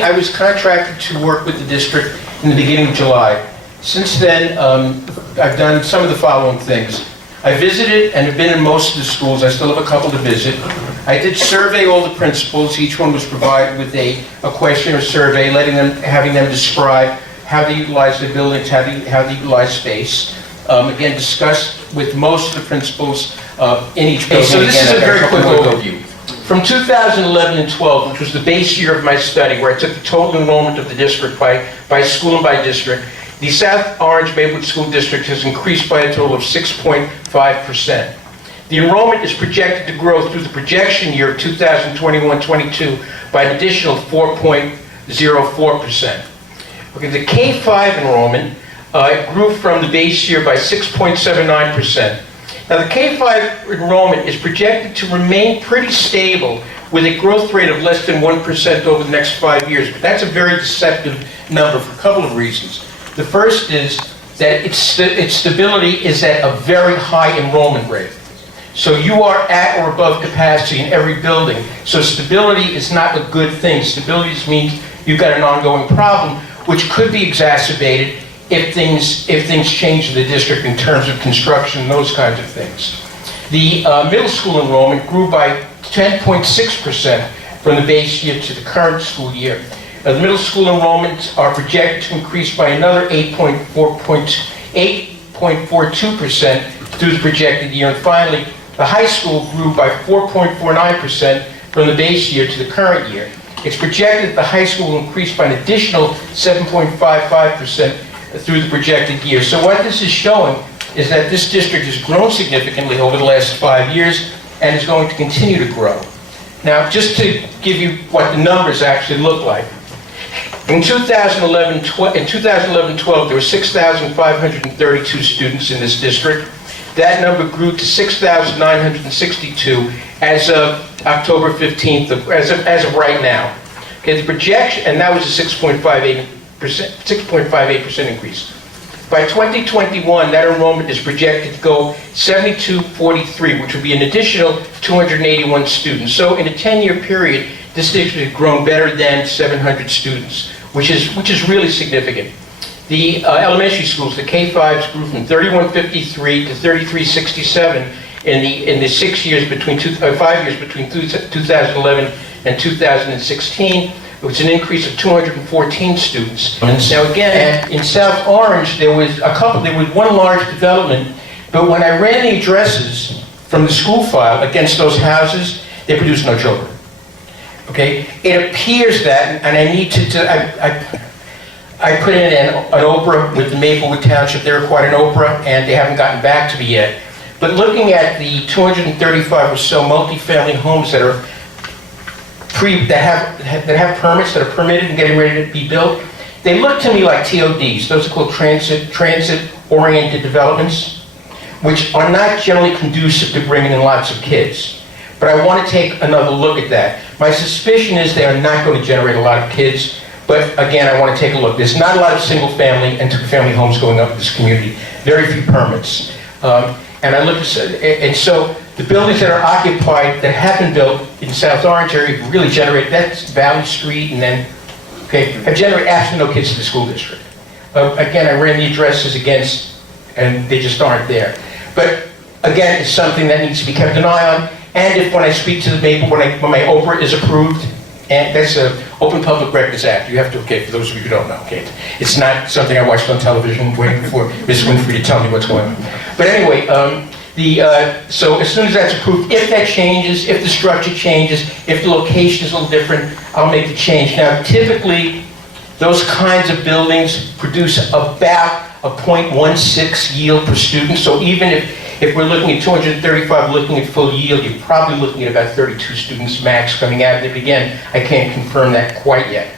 I was contracted to work with the district in the beginning of July. Since then, I've done some of the following things. I visited and have been in most of the schools. I still have a couple to visit. I did survey all the principals. Each one was provided with a question or survey, having them describe how they utilize their buildings, how they utilize space. Again, discussed with most of the principals in each building. So this is a very quick overview. From 2011 and 12, which was the base year of my study, where I took the total enrollment of the district by school and by district, the South Orange Maplewood School District has increased by a total of 6.5%. The enrollment is projected to grow through the projection year of 2021-22 by an additional 4.04%. Okay, the K-5 enrollment grew from the base year by 6.79%. Now, the K-5 enrollment is projected to remain pretty stable with a growth rate of less than 1% over the next 5 years. But that's a very deceptive number for a couple of reasons. The first is that its stability is at a very high enrollment rate. So you are at or above capacity in every building. So stability is not a good thing. Stability means you've got an ongoing problem, which could be exacerbated if things change in the district in terms of construction and those kinds of things. The middle school enrollment grew by 10.6% from the base year to the current school year. The middle school enrollments are projected to increase by another 8.42% through the projected year. And finally, the high school grew by 4.49% from the base year to the current year. It's projected that the high school will increase by an additional 7.55% through the projected year. So what this is showing is that this district has grown significantly over the last 5 years and is going to continue to grow. Now, just to give you what the numbers actually look like. In 2011-12, there were 6,532 students in this district. That number grew to 6,962 as of October 15th, as of right now. Okay, the projection, and that was a 6.58% increase. By 2021, that enrollment is projected to go 7,243, which would be an additional 281 students. So in a 10-year period, this district has grown better than 700 students, which is really significant. The elementary schools, the K-5s, grew from 3,153 to 3,367 in the 5 years between 2011 and 2016. It was an increase of 214 students. Now again, in South Orange, there was one large development, but when I ran the addresses from the school file against those houses, they produced no children. Okay, it appears that, and I need I put in an Oprah with the Maplewood Township. They required an Oprah, and they haven't gotten back to me yet. But looking at the 235 or so multifamily homes that are that have permits, that are permitted and getting ready to be built, they look to me like TODs. Those are called transit-oriented developments, which are not generally conducive to bringing in lots of kids. But I want to take another look at that. My suspicion is they are not going to generate a lot of kids, but again, I want to take a look. There's not a lot of single-family and two-family homes going up in this community. Very few permits. And I look at, and so the buildings that are occupied, that have been built in South Orange area, really generate, that's Valley Street, and then, okay, have generated absolutely no kids to the school district. Again, I ran the addresses against, and they just aren't there. But again, it's something that needs to be kept an eye on. And if when I speak to the Maple, when my Oprah is approved, and that's an Open Public Records Act. You have to, okay, for those of you who don't know, okay, it's not something I watched on television waiting for Ms. Winfrey to tell me what's going on. But anyway, so as soon as that's approved, if that changes, if the structure changes, if the location is a little different, I'll make the change. Now, typically, those kinds of buildings produce about a 0.16 yield per student. So even if we're looking at 235, looking at full yield, you're probably looking at about 32 students max coming out of it. Again, I can't confirm that quite yet.